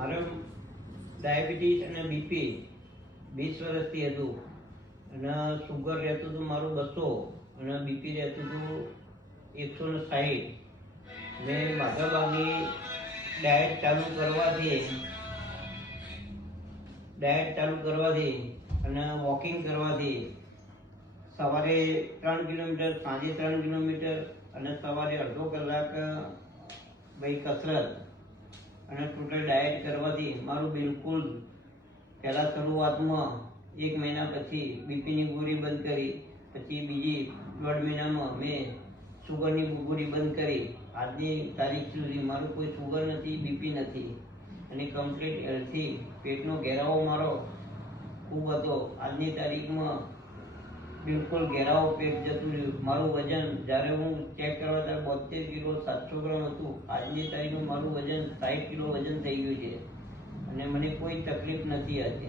મારે ડાયાબિટીસ અને બીપી 20 વર્ષથી હતું અને સુગર રહેતું હતું મારું 200 અને બીપી રહેતું હતું 160. મેં ભાગાભાગી ડાયટ ચાલુ કરવાથી અને વોકિંગ કરવાથી સવારે 3 કિલોમીટર, સાંજે 3 કિલોમીટર અને સવારે અડધો કલાક ભાઈ કસરત અને ટોટલ ડાયટ કરવાથી મારું બિલકુલ પહેલાં શરૂઆતમાં 1 મહિના પછી બીપીની ગોળી બંધ કરી, પછી બીજી 1.5 મહિનામાં મેં સુગરની ગોળી બંધ કરી. આજની તારીખ સુધી મારું કોઈ સુગર નથી, બીપી નથી અને કમ્પ્લીટ હેલ્થી. પેટનો ઘેરાવો મારો ખૂબ હતો. આજની તારીખમાં બિલકુલ ઘેરાવો પેટ જતું રહ્યું. મારું વજન જ્યારે હું ચેક કરવા ત્યારે 72 કિલો 700 ગ્રામ હતું. આજની તારીખમાં મારું વજન 60 કિલો વજન થઈ ગયું છે અને મને કોઈ તકલીફ નથી આજે.